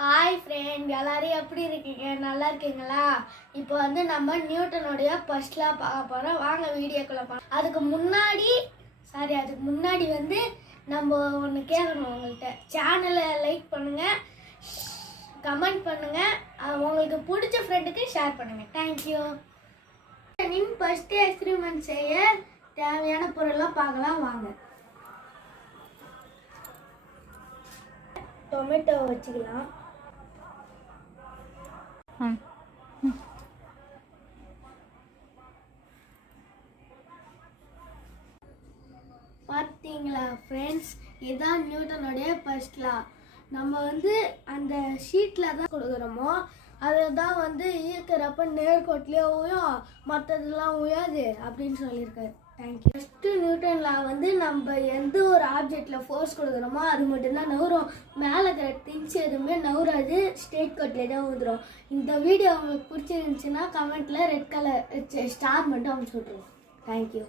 Hi friend எல்லாரும் எப்படி இருக்கீங்க? நல்லா இருக்கீங்களா? இப்போ வந்து நம்ம நியூட்டனுடைய ஃபர்ஸ்ட்லாம் பார்க்க போகிறோம் வாங்க வீடியோக்குள்ளே பார்க்கலாம் அதுக்கு முன்னாடி சாரி அதுக்கு முன்னாடி வந்து நம்ம ஒன்று கேட்கணும் உங்கள்கிட்ட. சேனலை லைக் பண்ணுங்கள் கமெண்ட் பண்ணுங்கள் உங்களுக்கு பிடிச்ச ஃப்ரெண்டுக்கு ஷேர் பண்ணுங்கள் தேங்க்யூ நின் ஃபஸ்ட்டு எக்ஸ்பிரிமெண்ட் செய்ய தேவையான பொருள்லாம் பார்க்கலாம். வாங்க. டொமேட்டோ வச்சுக்கலாம். ம். பார்த்தீங்களா ஃப்ரெண்ட்ஸ் இதுதான் நியூட்டனுடைய ஃபர்ஸ்ட் லா நம்ம வந்து அந்த ஷீட்டில் தான் கொடுக்குறோமோ அதை தான் வந்து ஈர்க்கிறப்ப நேர்கோட்லேயே உயும் மற்றதெல்லாம் உயாது அப்படின்னு சொல்லியிருக்காரு. தேங்க்யூ ஃபஸ்ட்டு நியூட்டன் லா வந்து நம்ம எந்த ஒரு ஆப்ஜெக்டில் ஃபோர்ஸ் கொடுக்குறோமோ அது மட்டும்தான் நவுறோம் மேலே இருக்கிற திங்ஸ் எதுவுமே நவுறாது ஸ்டேட் கோட்லேயே தான் ஊதுறோம். இந்த வீடியோ உங்களுக்கு பிடிச்சிருந்துச்சுன்னா கமெண்ட்டில் ரெட் கலர் ஸ்டார் மட்டும் அமைச்சு விட்ருவோம் தேங்க்யூ